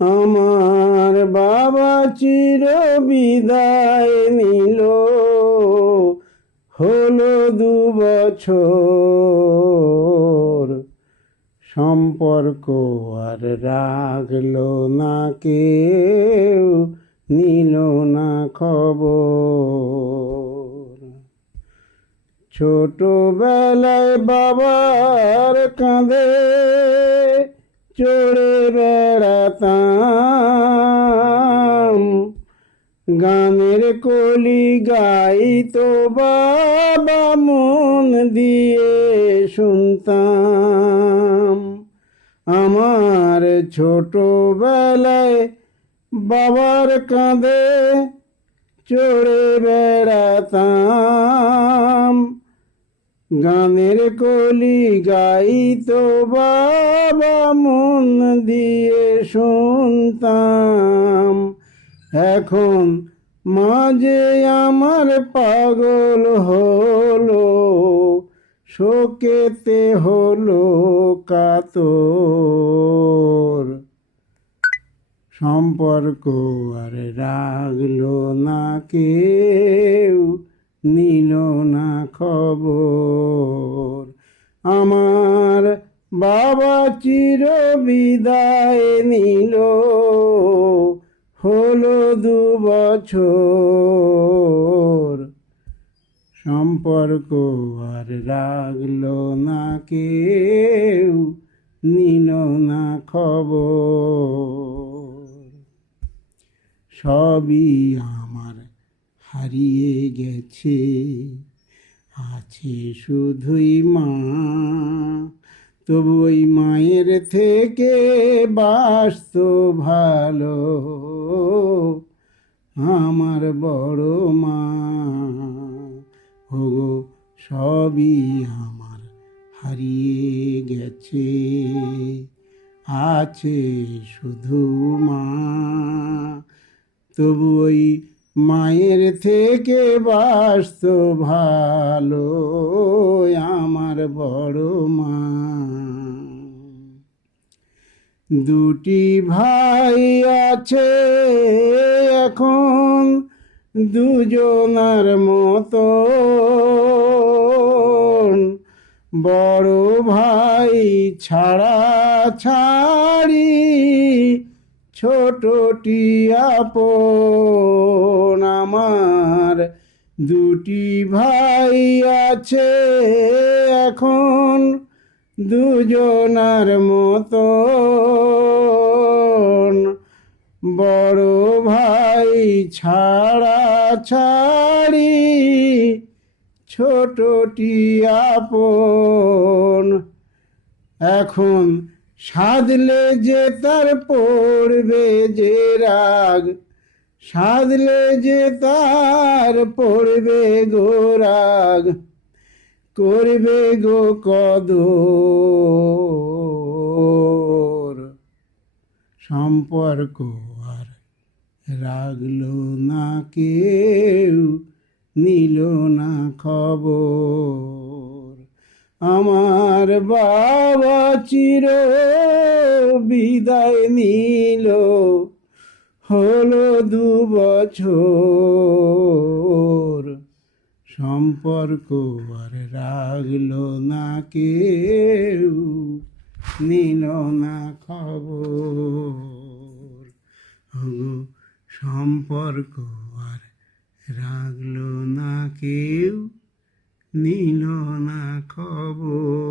আমার বাবা চির বিদায় নিল, হলো 2 বছর। সম্পর্ক আর রাখলো না কেউ, নিল না খবর। ছোটবেলায় বাবার কাঁধে চড়ে বেড়াতাম, গানের কলি গাইতো বাবা, মন দিয়ে শুনতাম। আমার ছোটবেলায় বাবার কাঁধে চড়ে বেড়াতাম, গানের কলি গাইতো বাবা, মন দিয়ে শুনতাম। এখন মাঝে আমার পাগল হলো, শোকেতে হলো কাতর। সম্পর্ক আর রাখলো না কেউ, নিল না খবর। আমার বাবা চির বিদায় নিল, হলো 2 বছর। সম্পর্ক আর রাখলো না কেউ, নিল না খবর। সবই আমার হারিয়ে গেছে, আছে শুধুই মা। তবু ওই মায়ের থেকে বাসতো ভালো আমার বড় মা। ওগো, সবই আমার হারিয়ে গেছে, আছে শুধু মা। তবু ওই মায়ের থেকে বাসতো ভালো আমার বড় মা। 2টি ভাই আছে এখন, দুজনার মতো। বড় ভাই ছাড়া ছাড়ি, ছোটটি আপন। আমার 2টি ভাই আছে এখন, দুজনার মতো। বড় ভাই ছাড়া ছাড়ি, ছোটটি আপন। এখন সাধলে যে তার পড়বে যে রাগ, সাধলে যে তার পড়বে গো রাগ, করবে গো কদর। সম্পর্ক আর রাখলো না কেউ, নিল না খবর। আমার বাবা চির বিদায় নিল, হলো 2 বছর। সম্পর্ক আর রাখলো না কেউ, নিল না খবর। সম্পর্ক আর রাখলো না কেউ, নিল না খবর।